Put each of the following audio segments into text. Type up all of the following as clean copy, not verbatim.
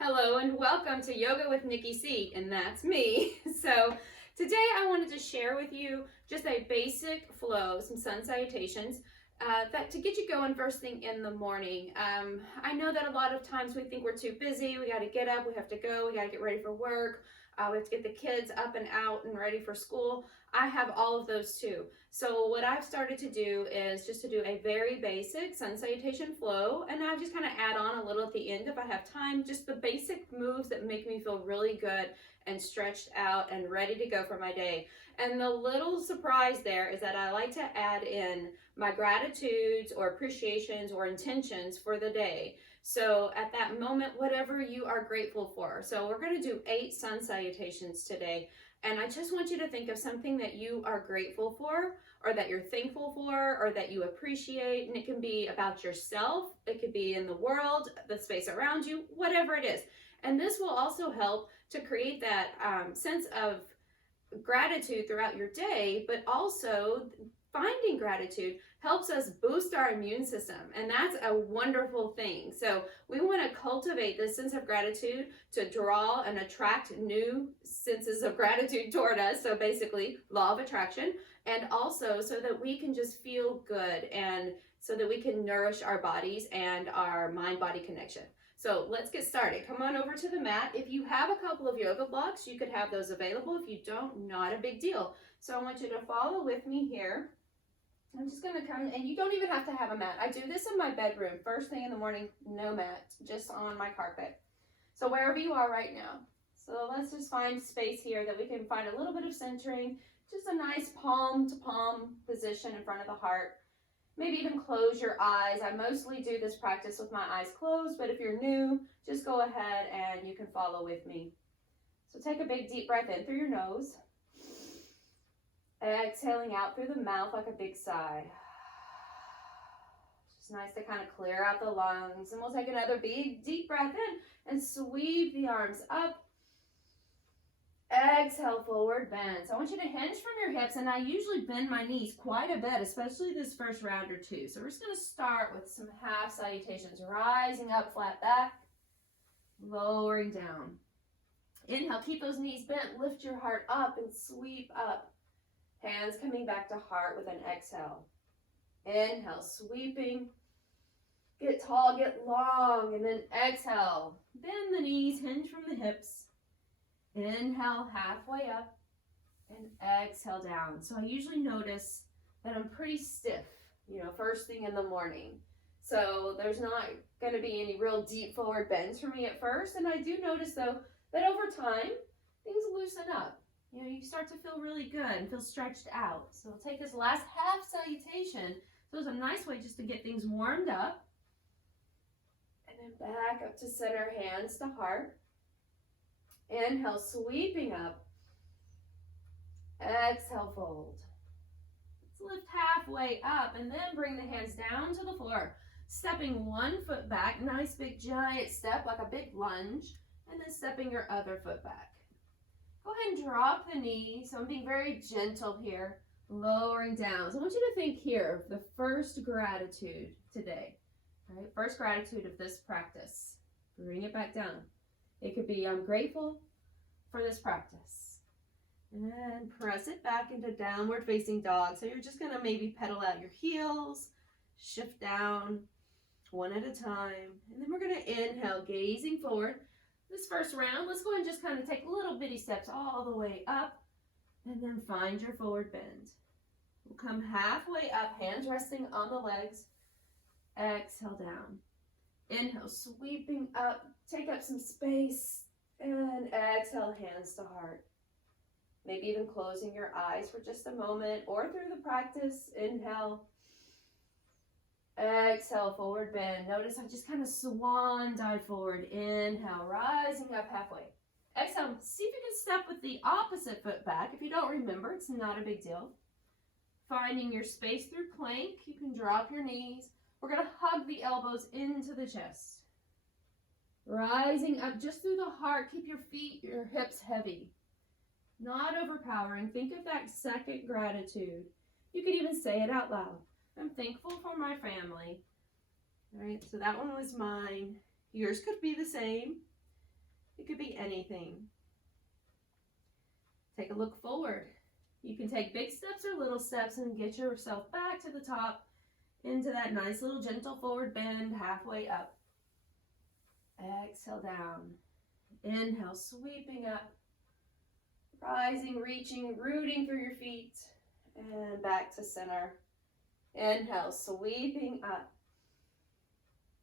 Hello and welcome to Yoga with Nikki C, and that's me. So today I wanted to share with you just a basic flow, some sun salutations, that to get you going first thing in the morning. I know that a lot of times we think we're too busy, we got to get up, we have to go, we got to get ready for work, we have to get the kids up and out and ready for school. I have all of those too. So what I've started to do is just to do a very basic sun salutation flow, and I just kind of add on a little at the end if I have time, just the basic moves that make me feel really good and stretched out and ready to go for my day. And the little surprise there is that I like to add in my gratitudes or appreciations or intentions for the day. So at that moment, whatever you are grateful for. So we're going to do 8 sun salutations today. And I just want you to think of something that you are grateful for, or that you're thankful for, or that you appreciate. And it can be about yourself, it could be in the world, the space around you, whatever it is. And this will also help to create that sense of gratitude throughout your day, but also finding gratitude helps us boost our immune system, and that's a wonderful thing. So we want to cultivate this sense of gratitude to draw and attract new senses of gratitude toward us. So basically law of attraction, and also so that we can just feel good and so that we can nourish our bodies and our mind-body connection. So let's get started. Come on over to the mat. If you have a couple of yoga blocks, you could have those available. If you don't, not a big deal. So I want you to follow with me here. I'm just going to come, and you don't even have to have a mat. I do this in my bedroom. First thing in the morning, no mat, just on my carpet. So wherever you are right now. So let's just find space here that we can find a little bit of centering. Just a nice palm to palm position in front of the heart. Maybe even close your eyes. I mostly do this practice with my eyes closed, but if you're new, just go ahead and you can follow with me. So take a big deep breath in through your nose. Exhaling out through the mouth like a big sigh. Just nice to kind of clear out the lungs. And we'll take another big deep breath in and sweep the arms up. Exhale, forward bend. So I want you to hinge from your hips, and I usually bend my knees quite a bit, especially this first round or two. So we're just going to start with some half salutations, rising up, flat back, lowering down. Inhale, keep those knees bent, lift your heart up and sweep up. Hands coming back to heart with an exhale. Inhale, sweeping. Get tall, get long, and then exhale. Bend the knees, hinge from the hips. Inhale, halfway up, and exhale down. So I usually notice that I'm pretty stiff, first thing in the morning. So there's not going to be any real deep forward bends for me at first. And I do notice, though, that over time, things loosen up. You start to feel really good and feel stretched out. So I'll take this last half salutation. So it's a nice way just to get things warmed up. And then back up to center, hands to heart. Inhale, sweeping up. Exhale, fold. Let's lift halfway up and then bring the hands down to the floor. Stepping one foot back, nice big giant step like a big lunge, and then stepping your other foot back. Go ahead and drop the knee. So I'm being very gentle here, lowering down. So I want you to think here of the first gratitude today. All right, first gratitude of this practice. Bring it back down. It could be, I'm grateful for this practice. And press it back into downward facing dog. So you're just going to maybe pedal out your heels, shift down one at a time. And then we're going to inhale, gazing forward. This first round, let's go ahead and just kind of take little bitty steps all the way up. And then find your forward bend. We'll come halfway up, hands resting on the legs. Exhale down. Inhale, sweeping up, take up some space, and exhale, hands to heart. Maybe even closing your eyes for just a moment or through the practice. Inhale, exhale, forward bend. Notice I just kind of swan dive forward. Inhale, rising up halfway. Exhale, see if you can step with the opposite foot back. If you don't remember, it's not a big deal. Finding your space through plank, you can drop your knees. We're going to hug the elbows into the chest. Rising up just through the heart. Keep your feet, your hips heavy. Not overpowering. Think of that second gratitude. You could even say it out loud. I'm thankful for my family. All right, so that one was mine. Yours could be the same. It could be anything. Take a look forward. You can take big steps or little steps and get yourself back to the top into that nice little gentle forward bend, halfway up. Exhale down. Inhale, sweeping up. Rising, reaching, rooting through your feet. And back to center. Inhale, sweeping up.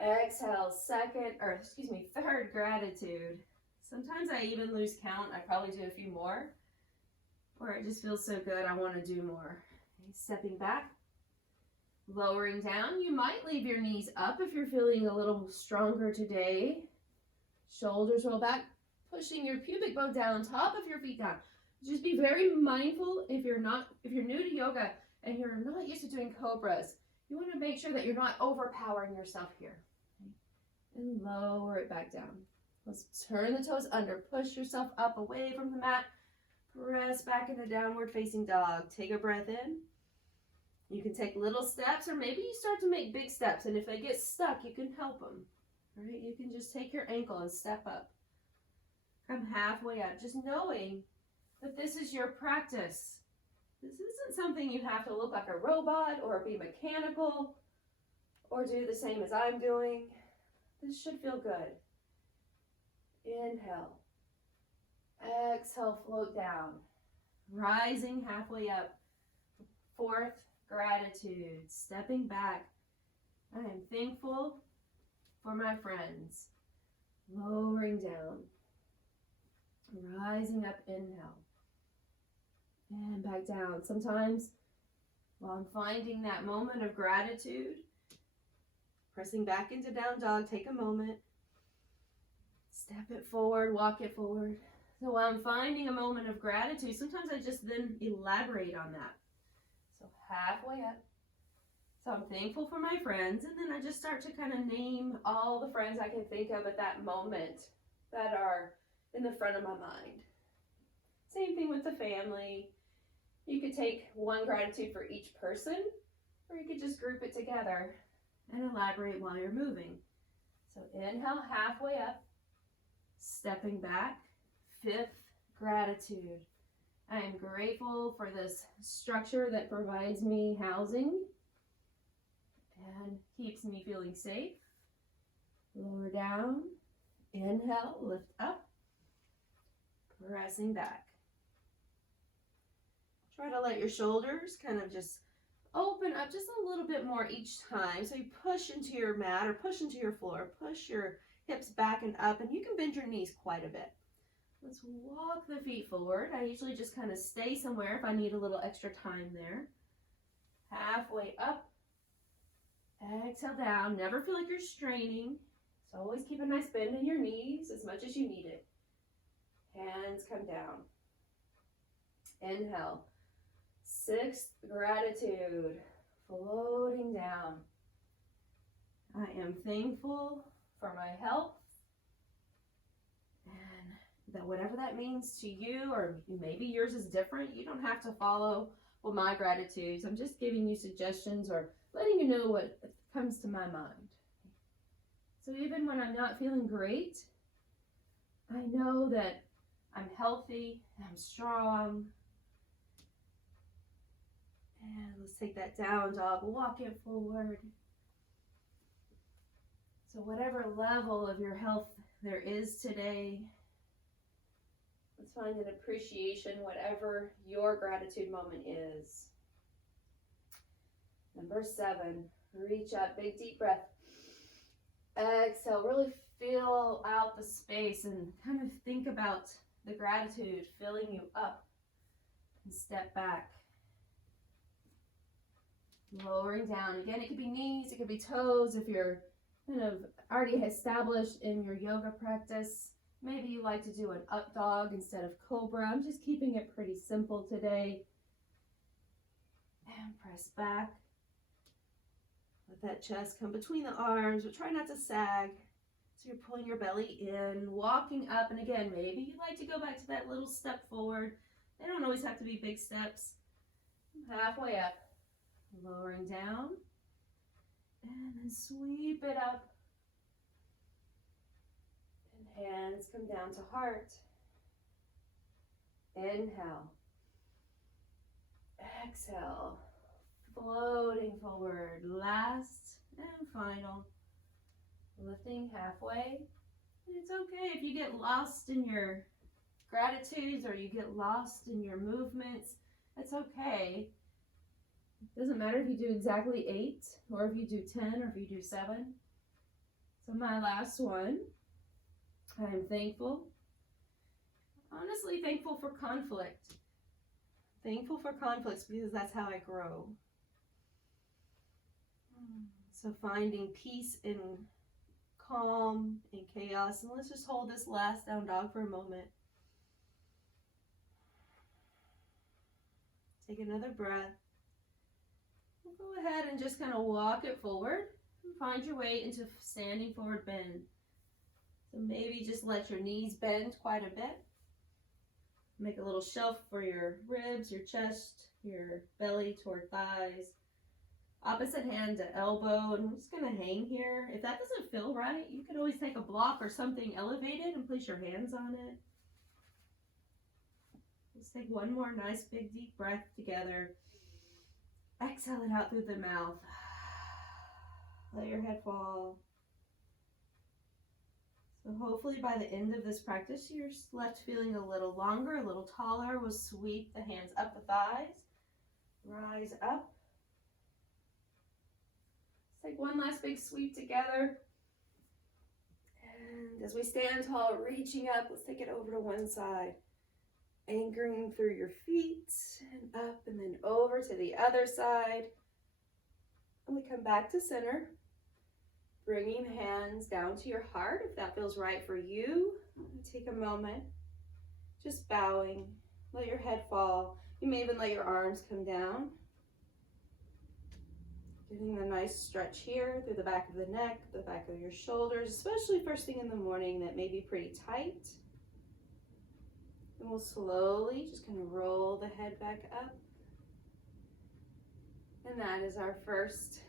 Exhale, third gratitude. Sometimes I even lose count. I probably do a few more. Where it just feels so good, I want to do more. Okay, stepping back, lowering down. You might leave your knees up if you're feeling a little stronger today. Shoulders roll back, pushing your pubic bone down, top of your feet down. Just be very mindful if you're new to yoga and you're not used to doing cobras. You want to make sure that you're not overpowering yourself here. Okay. And lower it back down. Let's turn the toes under. Push yourself up away from the mat. Press back into downward facing dog. Take a breath in. You can take little steps, or maybe you start to make big steps, and if they get stuck, you can help them. All right? You can just take your ankle and step up. Come halfway up, just knowing that this is your practice. This isn't something you have to look like a robot or be mechanical or do the same as I'm doing. This should feel good. Inhale. Exhale, float down. Rising halfway up. Fourth gratitude. Stepping back. I am thankful for my friends. Lowering down. Rising up, inhale. And back down. Sometimes while I'm finding that moment of gratitude, pressing back into down dog, take a moment. Step it forward, walk it forward. So while I'm finding a moment of gratitude, sometimes I just then elaborate on that. So halfway up. So I'm thankful for my friends, and then I just start to kind of name all the friends I can think of at that moment that are in the front of my mind. Same thing with the family. You could take one gratitude for each person, or you could just group it together and elaborate while you're moving. So inhale, halfway up, stepping back. Fifth gratitude. I am grateful for this structure that provides me housing and keeps me feeling safe. Lower down. Inhale, lift up. Pressing back. Try to let your shoulders kind of just open up just a little bit more each time. So you push into your mat or push into your floor. Push your hips back and up, and you can bend your knees quite a bit. Let's walk the feet forward. I usually just kind of stay somewhere if I need a little extra time there. Halfway up. Exhale down. Never feel like you're straining. So always keep a nice bend in your knees as much as you need it. Hands come down. Inhale. Sixth gratitude. Floating down. I am thankful for my health. That whatever that means to you, or maybe yours is different, you don't have to follow my gratitudes. I'm just giving you suggestions or letting you know what comes to my mind. So even when I'm not feeling great, I know that I'm healthy, I'm strong. And let's take that down dog, walk it forward. So whatever level of your health there is today, let's find an appreciation, whatever your gratitude moment is. Number 7, reach up, big deep breath. Exhale, really fill out the space and kind of think about the gratitude filling you up. And step back. Lowering down. Again, it could be knees, it could be toes. If you're kind of already established in your yoga practice, maybe you like to do an up dog instead of cobra. I'm just keeping it pretty simple today. And press back. Let that chest come between the arms, but try not to sag. So you're pulling your belly in, walking up. And again, maybe you like to go back to that little step forward. They don't always have to be big steps. Halfway up. Lowering down. And then sweep it up. Hands Hands come down to heart. Inhale. Exhale. Floating forward. Last and final. Lifting halfway. And it's okay if you get lost in your gratitudes or you get lost in your movements. It's okay. It doesn't matter if you do exactly 8 or if you do 10 or if you do 7. So my last one, I am thankful. Honestly, thankful for conflict. Thankful for conflicts because that's how I grow. So finding peace in calm and chaos. And let's just hold this last down dog for a moment. Take another breath. Go ahead and just kind of walk it forward and find your way into standing forward bend. So maybe just let your knees bend quite a bit. Make a little shelf for your ribs, your chest, your belly toward thighs. Opposite hand to elbow, and we're just going to hang here. If that doesn't feel right, you could always take a block or something elevated and place your hands on it. Let's take one more nice big deep breath together. Exhale it out through the mouth. Let your head fall. So hopefully by the end of this practice, you're left feeling a little longer, a little taller. We'll sweep the hands up the thighs. Rise up. Let's take one last big sweep together. And as we stand tall, reaching up, let's take it over to one side. Anchoring through your feet and up and then over to the other side. And we come back to center. Bringing hands down to your heart if that feels right for you. Take a moment. Just bowing. Let your head fall. You may even let your arms come down. Getting a nice stretch here through the back of the neck, the back of your shoulders, especially first thing in the morning that may be pretty tight. And we'll slowly just kind of roll the head back up. And that is our first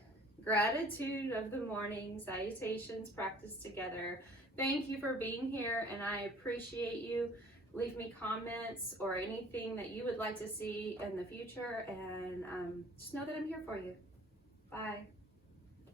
gratitude of the morning salutations practice together. Thank you for being here, and I appreciate you. Leave me comments or anything that you would like to see in the future, and just know that I'm here for you. Bye.